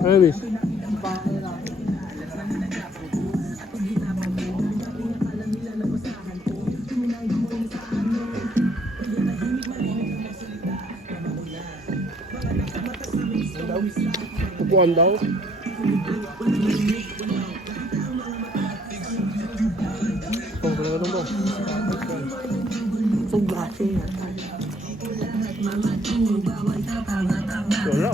Ayos. Upuan daw. Kung talaga mo. Sobra siya. Wala.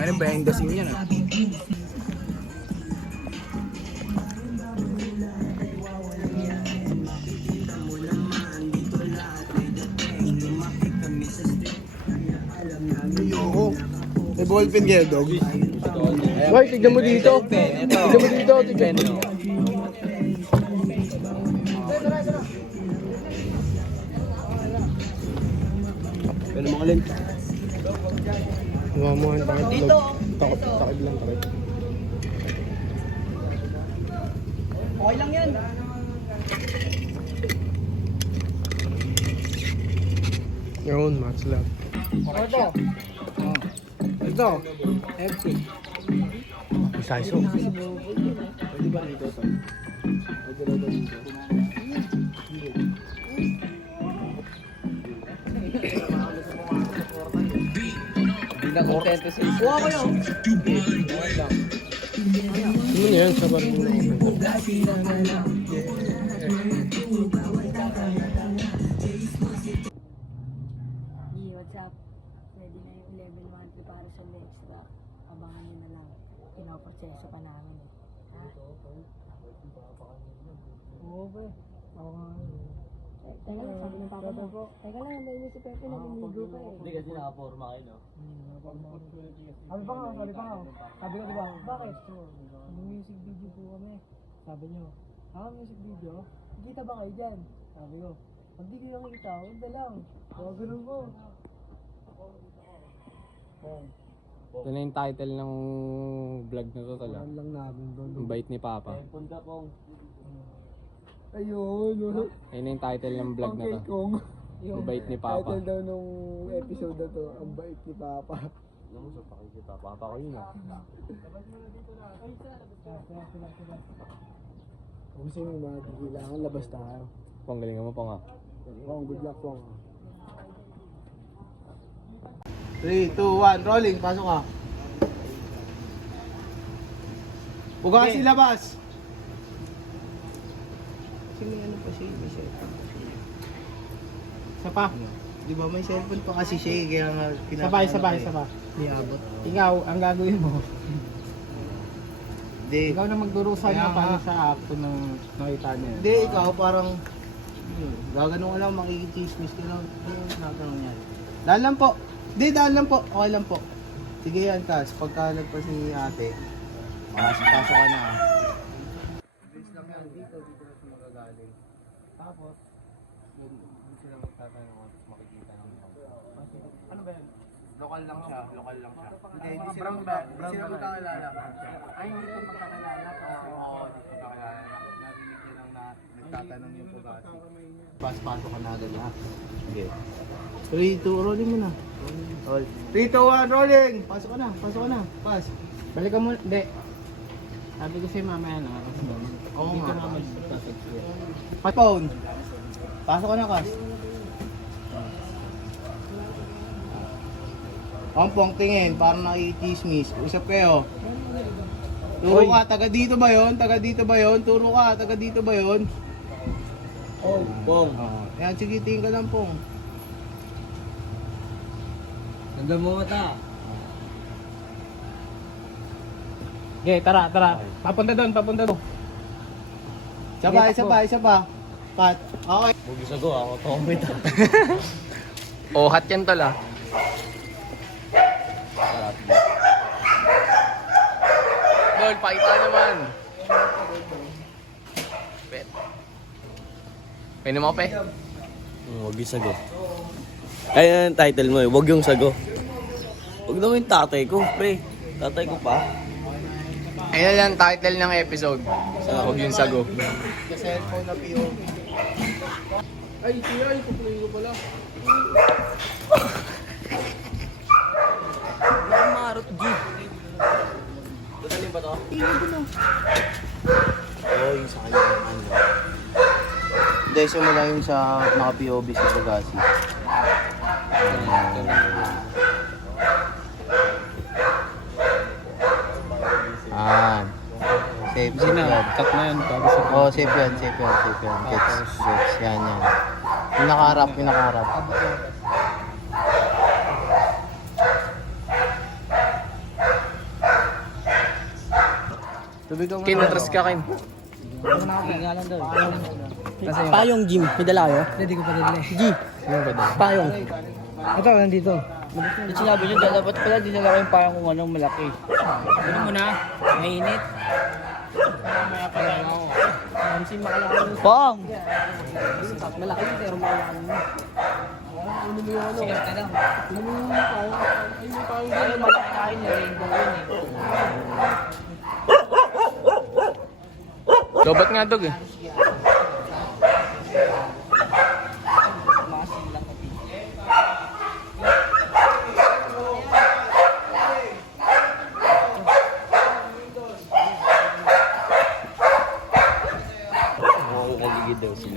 Ngayon behind the scene yan ah. Ayoko. May ballpen kayo, dog? Ay, tignan mo dito. Tignan mo dito. Tignan mo. Pero mga link. Namamuhan tayo. Dito. Takot lang tayo. Okay lang yan. Yun, match lang. Ito. Ito. FC. Isaiso. Pwede ba dito ito? Pwede ba dito? Hindi na kontento sa isa. Kuha ko yun. Ano yan? Sa bar mo. What's up? Ready na yung 11 monthly para sa extra. Abangan nyo na lang. Pinaproseso pa namin eh. Ha? Oo ba? Oo nga. Teka lang, sabi ng papa mo. Teka lang, may si Pepe na lumigo pa eh. Hindi kasi nakaporma kayo, no? Sabi pa nga. Sabi ko diba, bakit? Music video po kami. Sabi nyo, music video? Kita ba kayo dyan? Sabi ko, pag di ko nakita, wala lang. Ganun po. Ito na yung title ng vlog na to tala. Lang namin doon. Ang bait ni Papa. Punta kong. Ayun. Ayun na yung title ng vlog na to. Kong. Ang bait ni Papa. Title daw nung episode na to, ang bait ni Papa. Alam mo sa pakikita, Papa ko yun ah. Kung sino yung mga kailangan, labas tayo. Panggalingan mo pa nga. Good luck po. 3, 2, 1, rolling, pasok ka. Huwag ka kasi labas. Kasi may ano pa siya, may cellphone pa siya. Isa pa. Di ba may cellphone pa kasi siya, kaya nga Sabay. Iabot. Ikaw, ang gagawin mo. Hindi. Ikaw na magdurusa Kaya niya nga. para sa acto ng nakita niya. Hindi, ikaw parang gagano ka lang, makikichismis ka lang. Ano tinatanong niya? Dahil lang po. Hindi, dahil lang po. Okay lang po. Sige yan, Kas. Pagka nagpas ni ate, pasok ka na. Bilis lang yan. Dito na siya magagaling. Tapos, yun sila magtatanong at makikita ng ano ba yan? Lokal lang siya. Hindi sila magkakilala. Ay, hindi ito magkakilala. Oo, hindi magkakilala. Narinig niya lang na nagtatanong yung pagkasi. Pasok ka na agad ha. Okay. 3, 2, rolling mo na. 3, 2, 1, rolling! Pasok ka na. Pas. Balikan mo, hindi. Sabi ko sa'yo mamaya na. Oo Dito nga. na mag-tatag. Phone. Pasok ka na, Kas. Ompong, tingin. Parang nakikismis. Usap kayo. Turo ka. Taga dito ba yun? Turo ka. Taga dito ba yun? Oh, bong. Yan, sige, tingin ka lang, Pong. Ganda mo mata. Okay, tara. Papunta doon. Isa pa. Pat. Okay. Bugi sa go, ako comment. Hat yan tala. Dol, pakita naman. Pet. Pwede mo, pe? Huwag yung sago. Ayun ang title mo eh, huwag yung sago. Huwag naman yung tatay ko, pre. Tatay ko pa. Ayun lang title ng episode. Huwag yung sago. Sa cellphone na POV. Ay, siya, itutuloy ko pala. Marot, G. Dadalhin ba to? Oo, yung sa kanya ng ano. Hindi, simula yun sa naka-POV sa Sagasi. Safe, safe yan. Cut na yan. Tapos sa Oo, safe yan, safe yan, safe yan. Gets, gets, yan, yan. Yung nakaharap, yung nakaharap. Tubig ka muna. Kinatras ka, Ken. Payong Jim, may dala kayo? Hindi ko pa dala eh. G, payong. Ito, nandito. Yung sinabi nyo, dapat pala dinala ko yung parang kung anong malaki. Ano mo na? Mainit. Mamaya pa lang ako. Pong! Malaki yun, pero malaki yun. Sige ka lang. Ay, malaki kain na rainbow yun eh. Lobat nga, dog eh. Oo, naligid daw sila.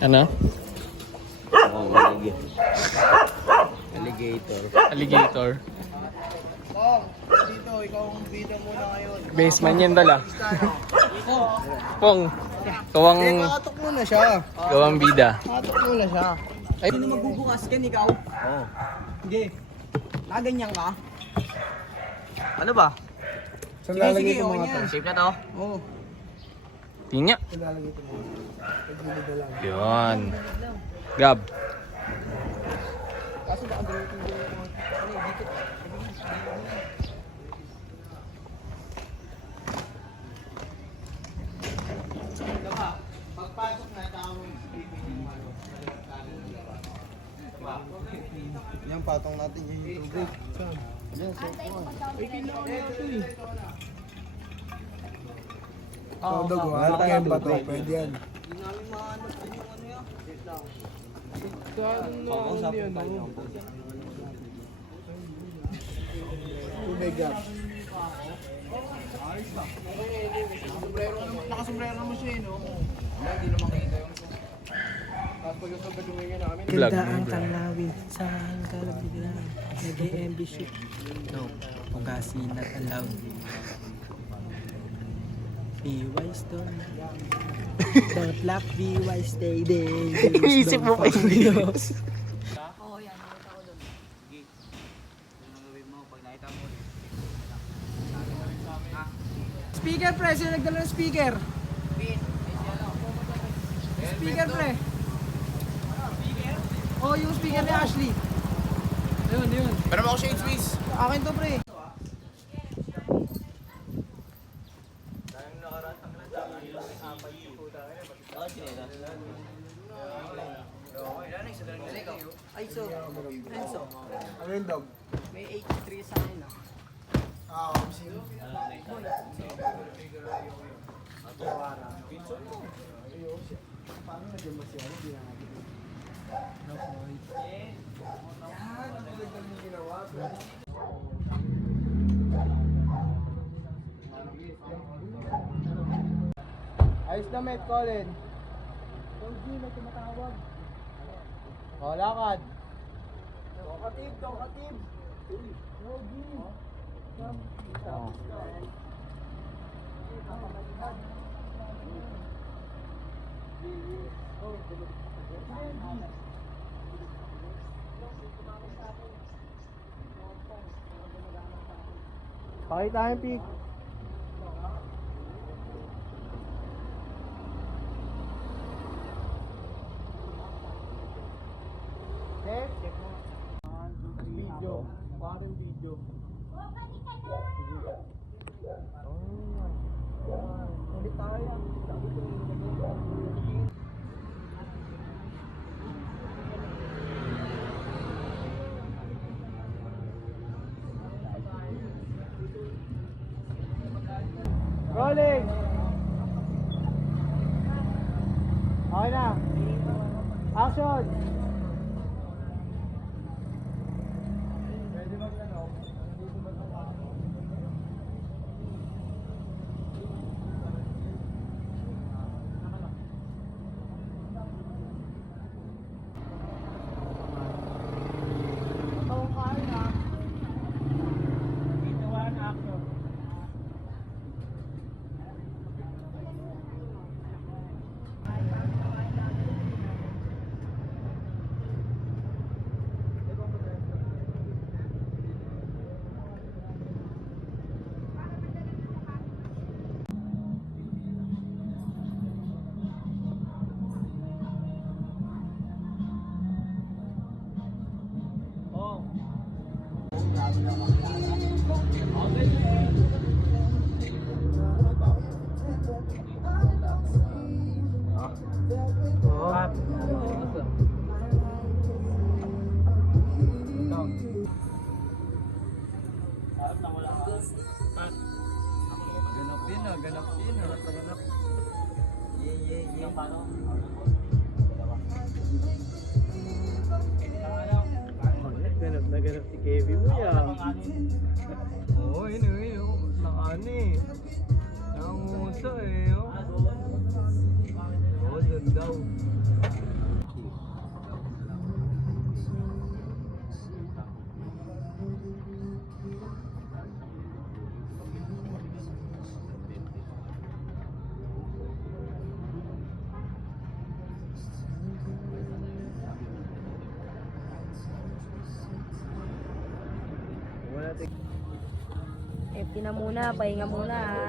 Ano? Oo, naligid. Alligator. Alligator. Pong, dito, ikaw ang bida muna ngayon. Baseman yan dala. Pong. Kawang, Katok muna siya. kawang bida. Katok muna siya. Ay, Sino magbubukas ka, ikaw? Oo. Hindi. Nakaganyan ka? Ano ba? Sige, sige, okay yan. Safe na to? Oo. tingnya. Yun. Gab. Yan, patong natin yung tubig. Yan, safe mo. Oo, Wala tayong bato, pwede yan. Tubig yan. Nakasombrero mo siya, no? Hindi naman kita yung... Tapos pag yung pagkadungin namin, Vlog. Ganda ang tanawin sa kalabigan. Nag-MB ship. No, pugasi not allowed. Be wise don't laugh, be wise, stay there. Iisip mo pa yung Speaker pre, sino nagdala ng speaker? Speaker pre. Oh, yung speaker ni Ashley. Ayun, yun. pero ako siya Swiss. Akin to pre. Ay, so, Enzo, Ano yung dog? may 83 sa akin ah. Sino? Ayos na, Met, Colin. Hindi, may tumatawag. O, lakad. Katib, katib. Yogi. Pakita yung pic. Video. Parang video. Ulit tayo. Rolling! Okay na. Action! Ganap na ganap si Kevin mo yan. Oo, yun. Nakano eh. Nangungusa eh. Oo, doon daw. FT na muna, pahinga muna ha.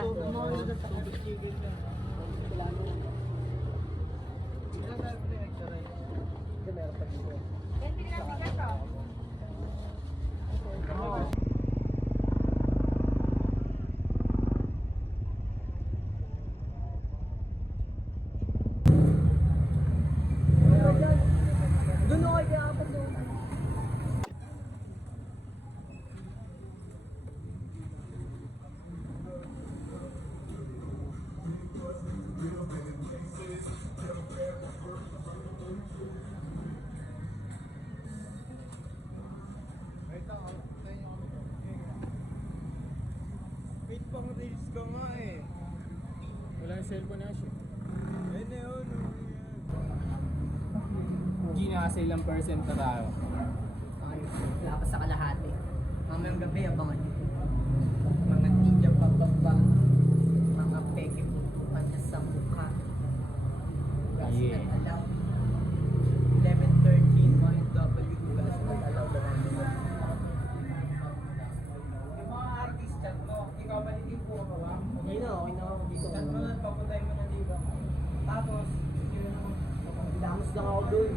Doon ako kaya apat doon. Wait pang race ka nga eh. Wala yung cellphone na siya. Ayun na yun. G, nasa ilang percent na tayo. Wala pa sa kalahati. Mamayang gabi, abangan nyo. Mga ninja pababa. Mga peke putukan niya sa mukha. Gas Yeah. na alaw. 11:13, mga W, gas na alaw. Yung mga artist chat mo, ikaw ba hindi po ka ba? Okay na ako dito. Chat mo na, paputay mo na dito. Tapos, Damos lang ako doon.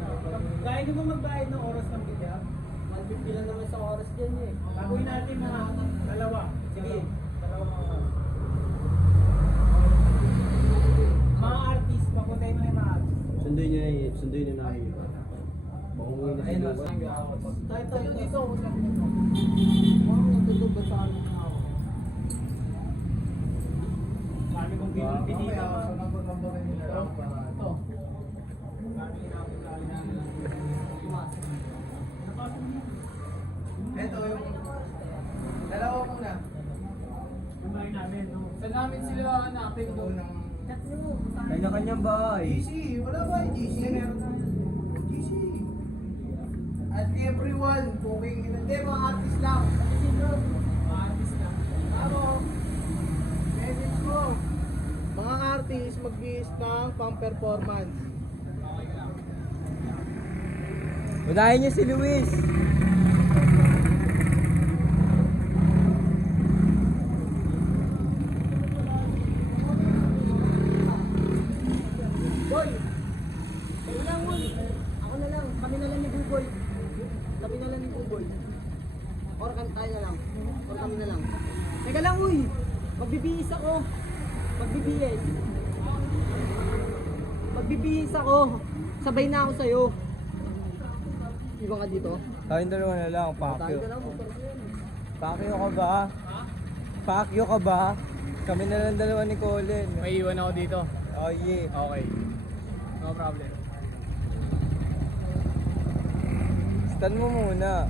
kaya nyo ba magbayad ng oras ng bilyar? Malpipila naman sa oras dyan eh. Gagawin natin mga dalawa. Sige, dalawa mga. Mga artist, papuntay mo na yung mga artist. Sunduin nyo namin. Maunguin na Ayun, siguro. Tayo dito. Wow, natutog ba sa amin na ako? Marami kong pinulpi dito. Ito. Ito yung... Dalawa muna. Saan namin sila hanapin doon? Kanya-kanyang bahay. GC, wala ba yung GC? GC. At everyone, booking in. Hindi, mga artist lang. Mga artist na. Ano? Message ko. Mga artist, mag-giis ng pang-performance. Unahin niyo si Luis. Boy! Kayo lang, Boy. Ako na lang. Kami na lang ni Buboy. Kami na lang ni Buboy. Or tayo na lang. Or kami na lang. Teka lang, uy! Magbibihis ako. Magbibihis. Magbibihis ako. Sabay na ako sa'yo. Iba ka dito? Tayong dalawa na lang, Tayo Pakyo. na lang. Pakyo ka ba? Pakyo ka ba? Kami na lang dalawa ni Colin. May iwan ako dito. Oh yeah. Okay. No problem. Buksan mo muna.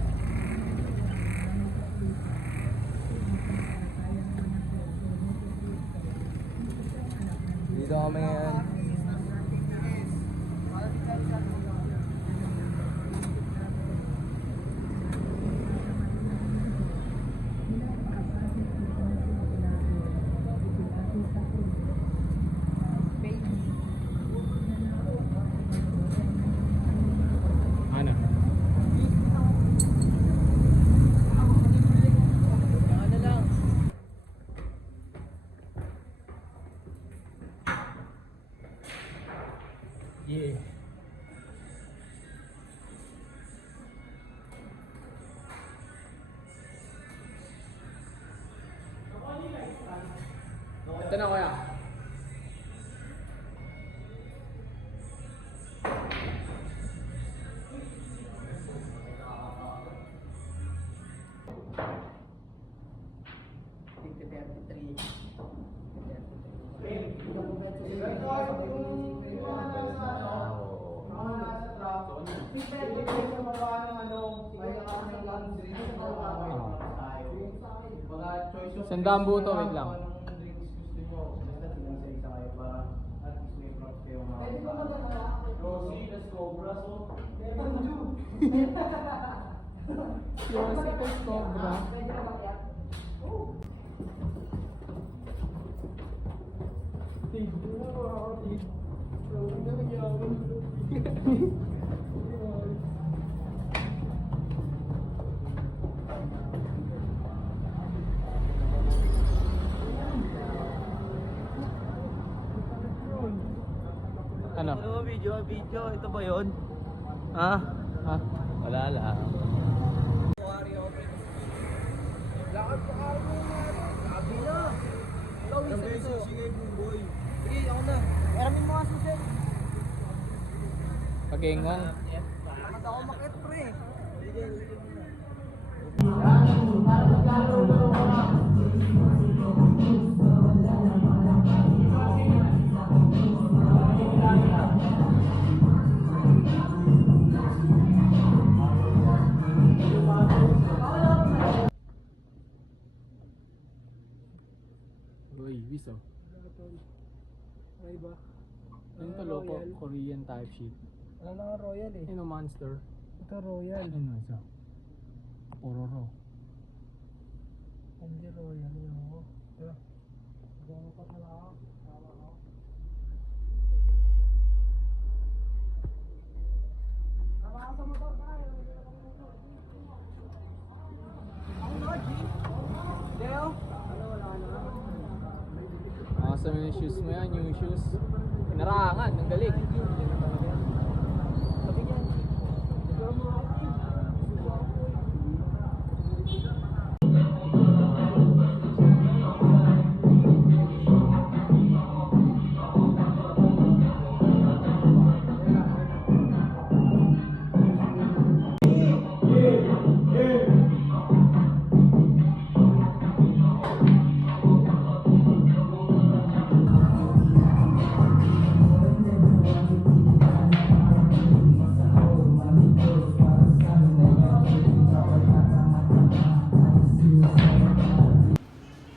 Dito kami ngayon. Ano? Yeah. Ito na kuya. Sandaan buto, wait lang. Yositas Cobra. Ano? Ano video? Ito ba yun? Ha? Ha? Wala lang. Pagengong. Uy, Wiso. Ay ba? Ano to loko? Korean type shit. Wala na nga royal eh. Ano monster? Ito royal. Ano isa? Pororo. Hindi royal yun ako. Diba? Gano'n pa pala ako. Tama ako. Tama ka sa motor tayo. Ako na, G. Deo? Ano, wala ka na. Awesome yung shoes mo yan, new shoes. Pinarangan, ang galing.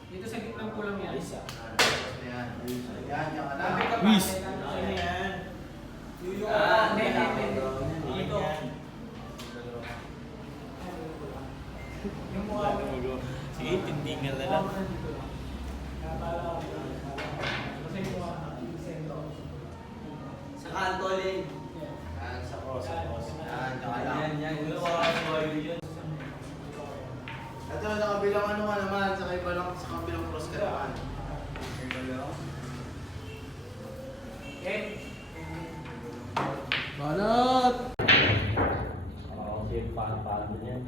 Dito sa gitnang kulang yan. Wish! Sige, tindingan na lang. Sa kanto, Lin. Sa cross. Yan. Ito, nakabilang ano nga naman, sa kabilang cross ka naman. Banat! Oo, sige, paano yan.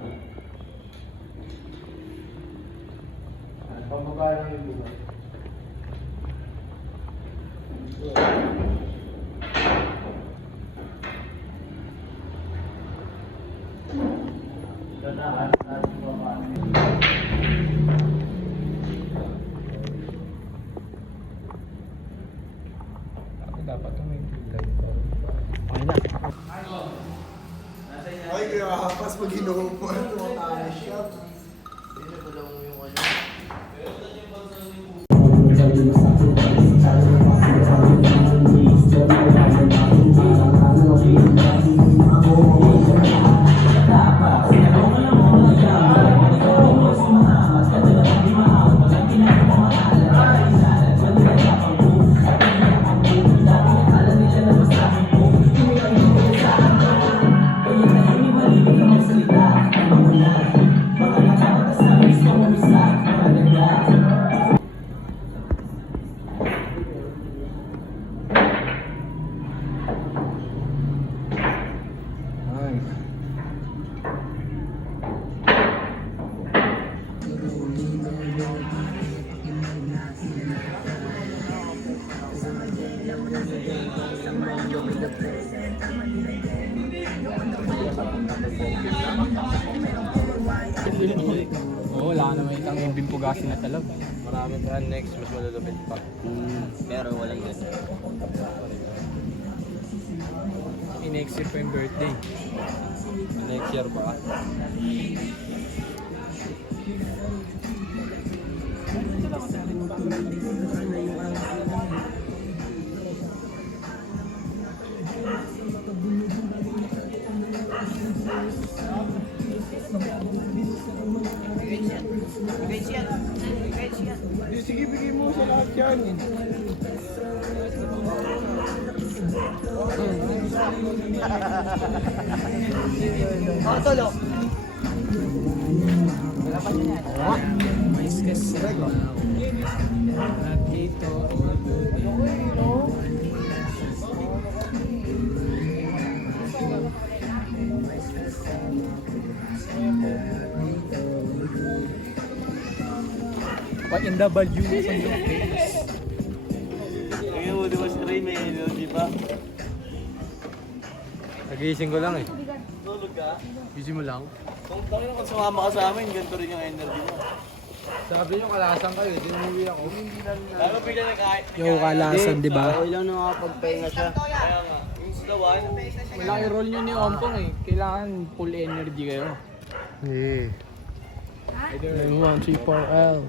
Pababa lang yung buka. Dapat ito may kulay. Okay na. Nasa inyo Ay, kaya pas pag inuupuan, tumatawa siya. Oo, wala ka naman itang bimpugasin na talab. Marami pa next, mas malalapit pa. Pero walang ganyan. Next year pa yung birthday. Next year pa. Sige, bigay mo sa lahat yan. Tolo. Mais kasi. At dito. What in the value on your face? Tingnan mo, di ba si Ray may energy pa? Nagising ko lang eh. Tulog ka? Busy mo lang. Kung sumama ka sa amin, ganito rin yung energy mo. Sabi nyo kalasan kayo, di umuwi ako. Lalo bigla nagkain. Yung kalasan, di ba? Okay lang nakakapagpahinga siya. Kaya nga, yung slawan, Malaki role nyo ni Ompong eh. Kailangan full energy kayo. Yeah. 1, 3, 4, L.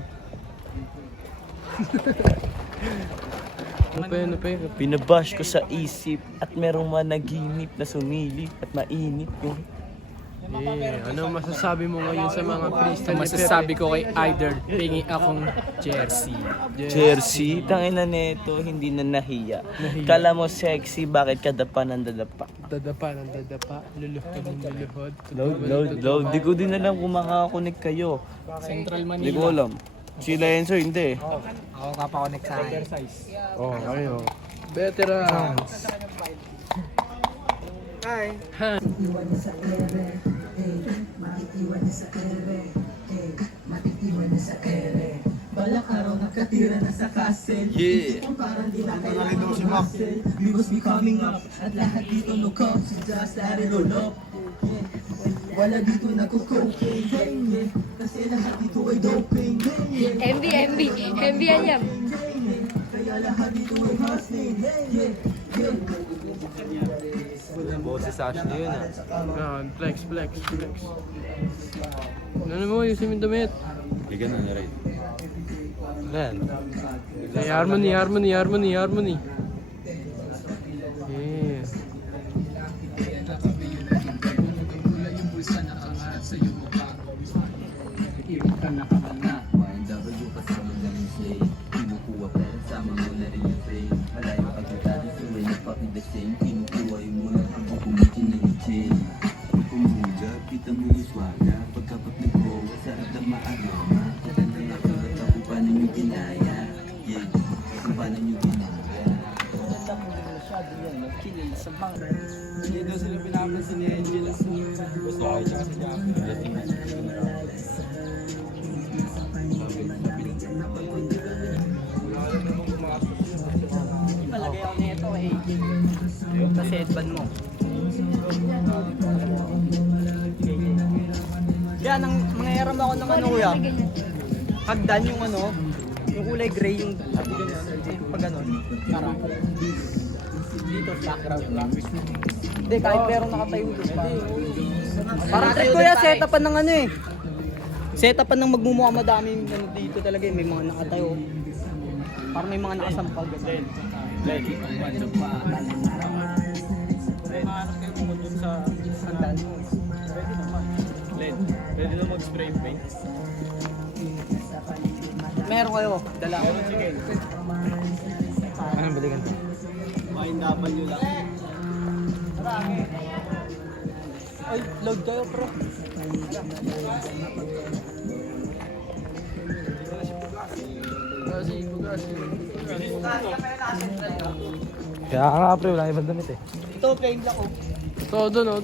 Ano pa yun? Pinabash ko sa isip at merong managinip na sumilip at mainit ko. Yeah. Ano masasabi mo ngayon sa mga Crystal Masasabi ko kay Either, pingi akong jersey. Jersey, tangina neto, hindi na nahiya. Kala mo sexy, bakit ka dapa ng dadapa? Dadapa ng dadapa, luluhod ng luluhod. Load. Di ko din alam kung makakakonek kayo. Central Manila. Di ko alam. Si Lenzo, hindi. Ako kapakonek sa akin. Exercise. Oh, ayo. Veterans. Yeah. MB yan yan. Boses Ashley yun Flex. Ano mo, yung damit? Bigyan na rin. Yan. Hey, harmony. Yeah. Dito sila pinapansin ni Angela. Gusto ko siya kasi Palagay ako nito eh. Kasi headband mo. Kaya nang mangyayram ako ng ano kuya. Hagdan yung ano, yung kulay gray yung pag ano. Para. Dito, background lang. Hindi, kahit merong nakatayo doon pa. Parang trip ko yan, setupan ng ano eh. Setupan ng magmumukha madaming ano dito talaga eh. May mga nakatayo. Parang may mga nakasampag. Pwede na mag-spray paint. Meron kayo, dala. Anong balikan? Mahindapan nyo lang. Ay, load kayo bro. Kaya nga pre, wala ibang damit eh. Ito, plain lang oh. So, doon.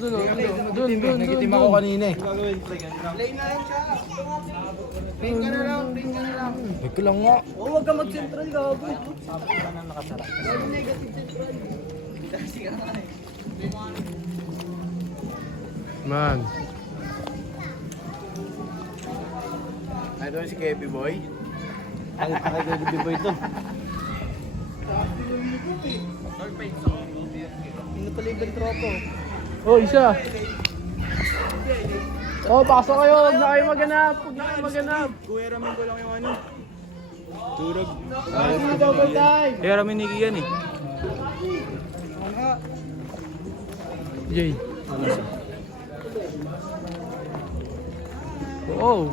Nagitim ako kanina eh. Plain na lang siya. Plain ka na lang. Wait ko lang nga. Oh, huwag ka mag-central gago. Sabi ka na nakasara. Gago negative central. Kasi ka na eh. Man. Ito si Kevin Boy. Ay, pakagagawin boy ito. Ano pala yung tropo? Oh, isa. Oh, pasok kayo. Huwag na kayo maganap. Kuya Ramin ko lang yung ano. Turog. Kaya Ramin Niki yan eh. Jay. Oh.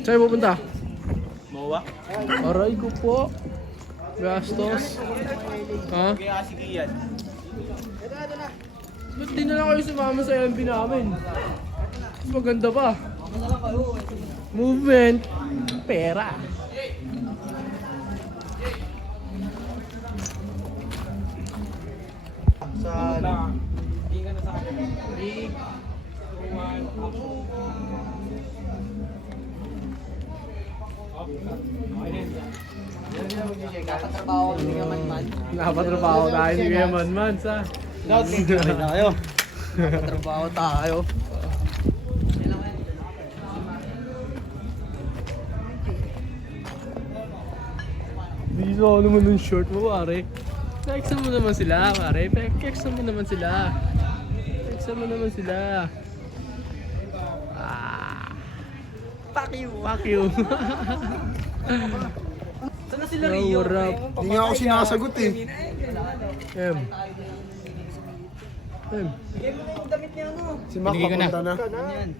Saan pupunta? Mowa? Aray ko po. Gastos. Ha? Kaya si Kian. Ba't di na lang kayo sumama sa MB namin? Mas maganda pa. Movement. Pera. Katrabaho ko ni man. Nakapatrabaho tayo ni Kuya Man sa. Katrabaho tayo. Bisa ako naman ng short mo, pare. Peksan mo naman sila, pare. Peksan mo naman sila. Peksan mo naman sila. Ah. Fuck you. Fuck you. Saan na sila Rio? Hindi nga ako sinasagot eh. M. M. Bigay mo na yung damit niya ano. Si Mac papunta na. Yan.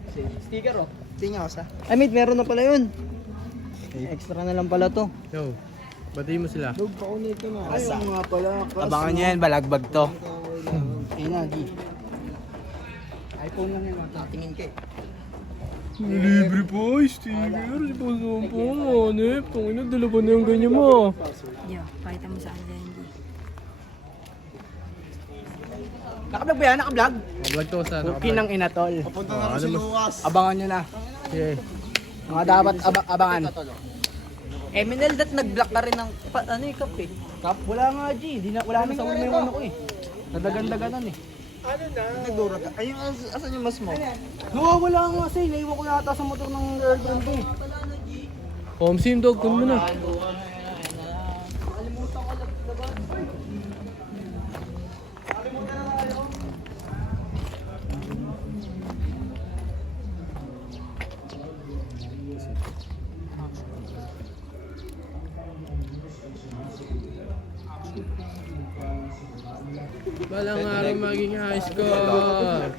Sticker oh. Tingnan ko sa. Ay mate, meron na pala yun. Extra na lang pala to. Yo. Batiin mo sila. Ayaw nga pala. Abangan nyo yan, balagbag to. Inagi. iPhone lang yan. Tingin ka eh. Libre po, sticker. Si Pasong po, hanip. Tungin na, dalawa na yung ganyan mo. Yo, pakita mo sa kanila hindi. Nakablog ba yan? Nakablog? Vlog to sa ano. Kinang inatol. Papunta na si Lucas. Abangan nyo na. Okay. Mga dapat abangan. Eminel, dat nag-block ka rin ng ano eh, cup eh. Cup? Wala nga G. Wala na sa una yung ano ko eh. Nadagan-daganan eh. Nagdura ka. Ayun, asan yung mas mo? Wala nga kasi. Naiwan ko yata sa motor ng girlfriend ko eh. Home sim dog, kun mo na. Balang araw maging high score.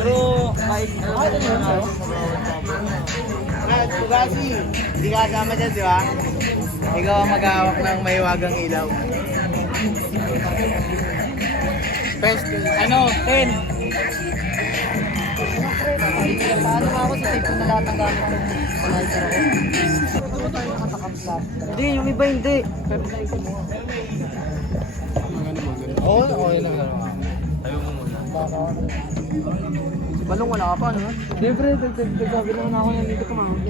Pero kahit ano yun sa'yo? Bugasi, hindi ka kasama dyan, di ba? Ikaw ang maghahawak ng may wagang ilaw. Best, ano, 10. Paano nga ako sa tipo na lahat ng gamit ko? Lighter ako. Hindi, yung iba hindi. Oo, okay lang. Tayo mo muna. Balong wala ka pa, ano? Siyempre, nagsabi naman ako na dito kumawag.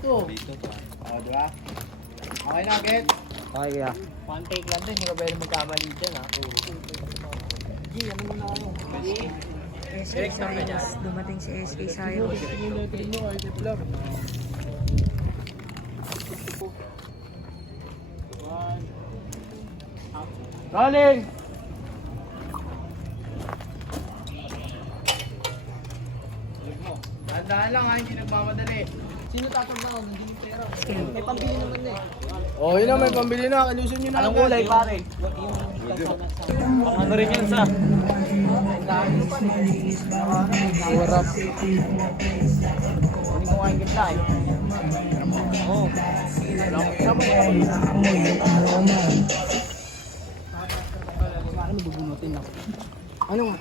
Dito. Dito pa. O, diba? Okay na, Get? Okay kaya. One take lang din, hindi ka pwede magkamali dyan ha. Dumating si SK sa'yo. Rolling! Dahan lang ha, hindi nagmamadali. Sino tatrabaho? Hindi yung pera. May pambili naman na eh. Oh, yun na, may pambili na. Kalusin nyo na. Anong kulay pare? Ano rin yan sa? Warap. Hindi ko kain gitna eh. Oo. Ano bubunutin ako? Ano nga?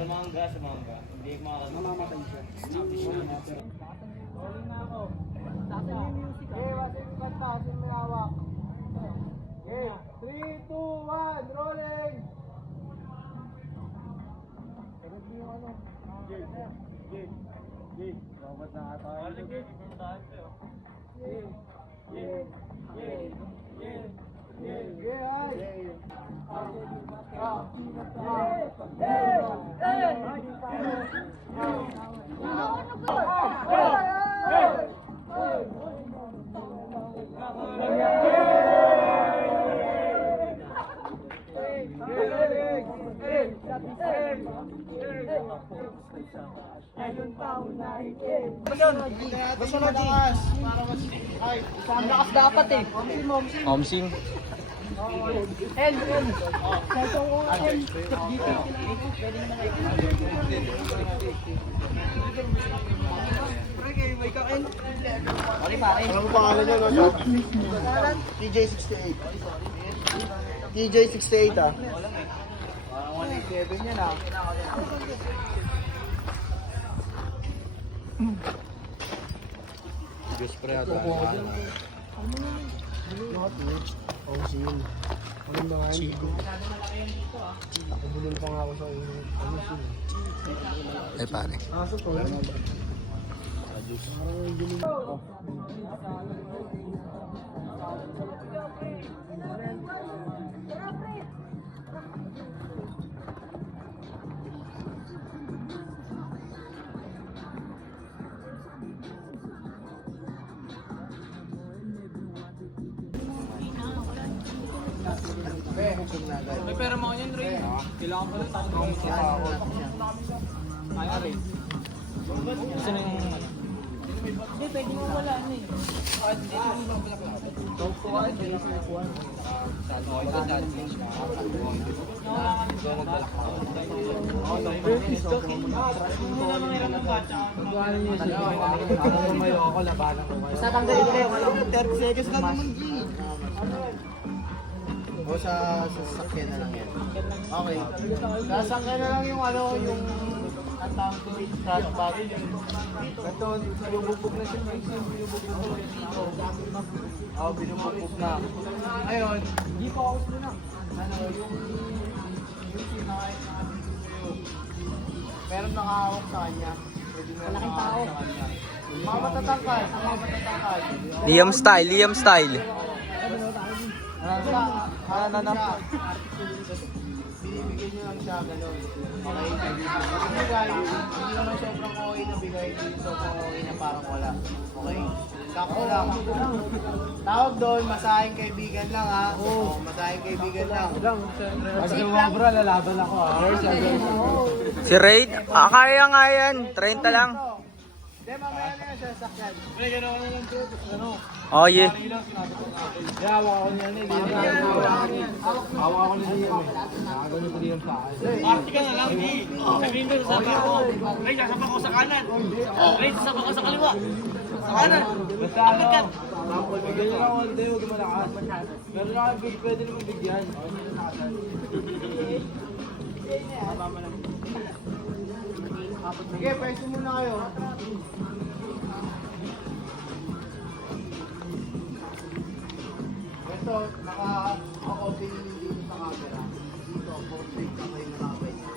Sa mangga. Hindi Mamamatay siya. Rolling na ako. Tasin mo yung music ah. Okay, wasin yung kanta. Asin mo yung hawak. Okay, 3, 2, 1, rolling! Agad mo yung ano. Robot na ata. Basta matakas. Para mas... Ay, Ang lakas dapat eh. Omsing. Ano mo pangalan nyo, no? TJ68. TJ68 ah. Parang 187 yan ah. Diyos pre ata. Ano ba nga yun? Nakabulol pa nga ako sa ulo. Ano siya? Ay pare. Aso to. May pera mo yan, Ray. Kailangan ko lang tayo. Kaya rin. Gusto na yung ano. Hindi, pwede mo wala na eh. Basta tanggalin ko yung ano. 30 seconds lang naman, G. O sa sasakyan na lang yan. Okay. Sasakyan na lang yung ano, yung ang tawag ko dito sa bag. Ito, binubugbog na siya. Binubugbog dito. Oo, binubugbog na. Ngayon, Di focus mo na. ano, yung sinakay na meron nakahawak sa kanya. Pwede meron nakahawak sa kanya. Mga matatangkad, mga matatangkad. Liam style. Binibigyan nyo lang siya, gano'n. Okay? Kasi guys, hindi naman sobrang okay na bigay, hindi sobrang okay na parang wala. Okay? Sakto lang. Tawag doon, masahing kaibigan lang ha. Oo, masahing kaibigan lang. Pag yung bro, lalaban ako ha. Si Raid, kaya nga yan. 30 lang. Hindi, mamaya na yan sa sakyan. Pre, gano'n lang dito. Ano? Oh, yeah. Sige, pwesto muna kayo. Ito, naka-open dito sa camera. Dito, portrait na kayo nakapwesto.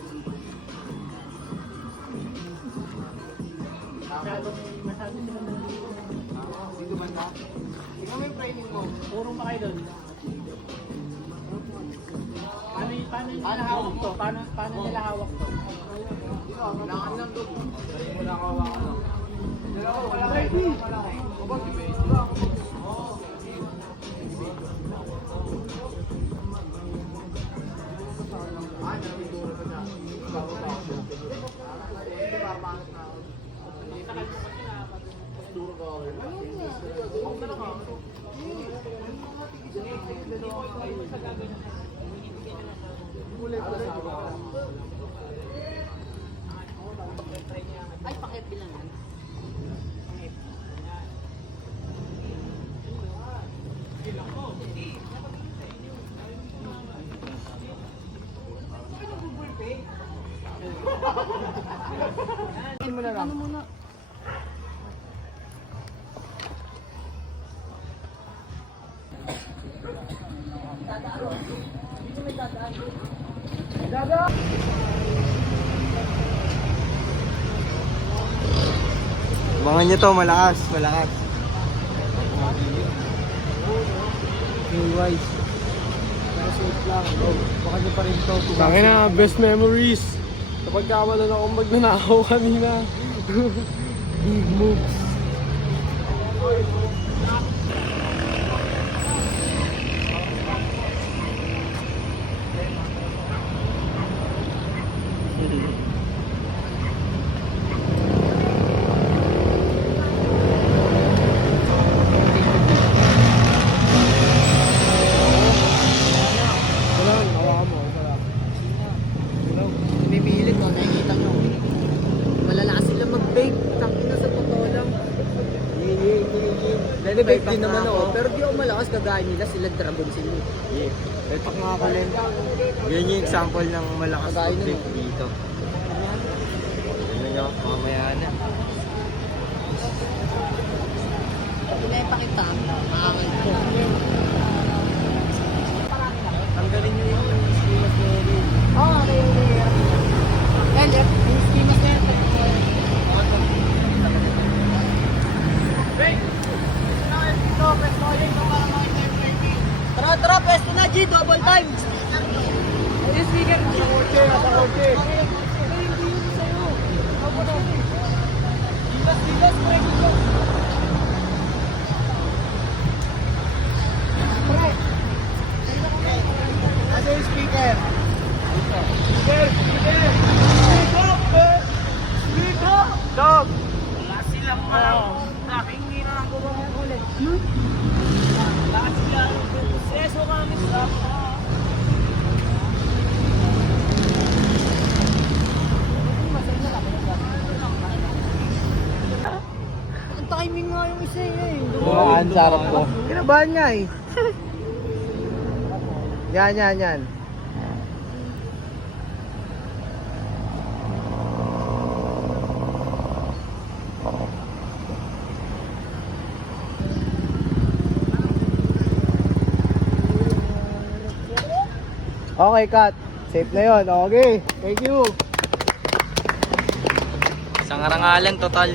Dito ba na? Tingnan mo yung training mo. Purong pa kayo doon. Paano hawak to? Paano nila hawak to? Dito, kailangan lang doon. Wala ka hawak lang. Wala kayo. Ay, pakit bilangan. Ano muna? Abangan nyo to, malakas, malakas. Wise. Pero safe lang. Baka nyo pa rin to. Tangin na, best memories. Kapag kawalan ako magnanakaw kanina. Big moves. Bimilit ko, nakikita nyo. Malalakas sila mag-bake. Tangina sa totoo lang. Nag-bake din naman ako. Pero di ako malakas kagaya nila. Sila dragon sila. Betok nga ako rin. Yan yung example ng malakas Kagaya public nun. dito. Ano nyo, mamaya na. Pinapakita. Maangal ko. Tanggalin nyo yung schemas na yun. Oo, okay. Yung schemas na yan. Tara, pwesto na G, double time. Yung speaker. Sa kotse. Bilas, Asa yung speaker? Dog! Wala silang aking hindi na lang gumamang ulit. Wala silang proseso kami sa ang timing nga yung isa eh. Ang sarap ko. Kinabahan niya eh. Yan. Okay, cut. Safe na yun. Okay. Thank you. Isang arangalan total.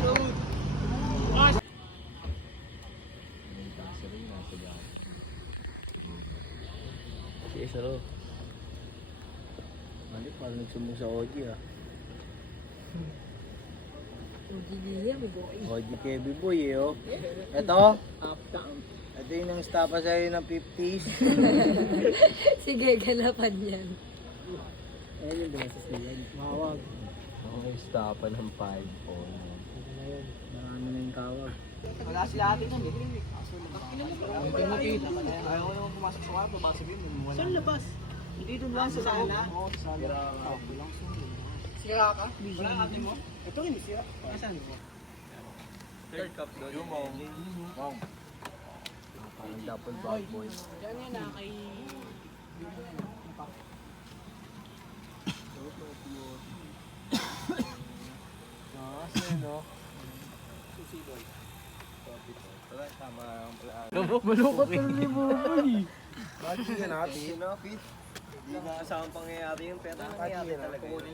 Si Isaro. Mali, parang nagsumong sa OG ah. OG Kevin Boy eh oh. Ito. Ito yung nang stapa sa'yo ng 50s. Sige, ganapan yan. Ayun yung beses na yan. Mawag. Ako yung stapa ng 5 phone. Marami na yung tawag. Wala sila ate nun eh. Ayaw ko naman pumasok sa kwarto, baka sabihin mo. Saan labas? Hindi doon lang sa sala. Oo, sa sala. Sira ka? Wala ate mo? Ito hindi sira. Asan mo? Third cup doon. Yung mong. Parang double bad boy. Yan yan na kay... Malukot na rin mo eh. Bakit nga natin? No, Pete? Hindi nga asamang pangyayari yung pera. Pangyayari talaga yun.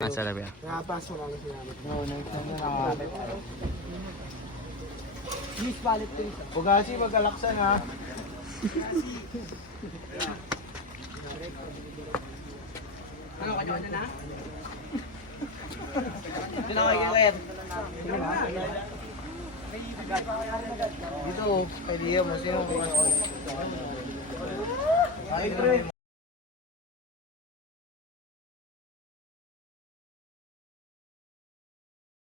Nasa labi ah. Nakapasok lang sila. Oo, nagsasabi na nakakapit tayo. Please, balik to isa. Bugasi, mag-alaksan ha. Ano, kanya na? Ito na kayo rin. Dito, kay Liam, sino? Ay, pre.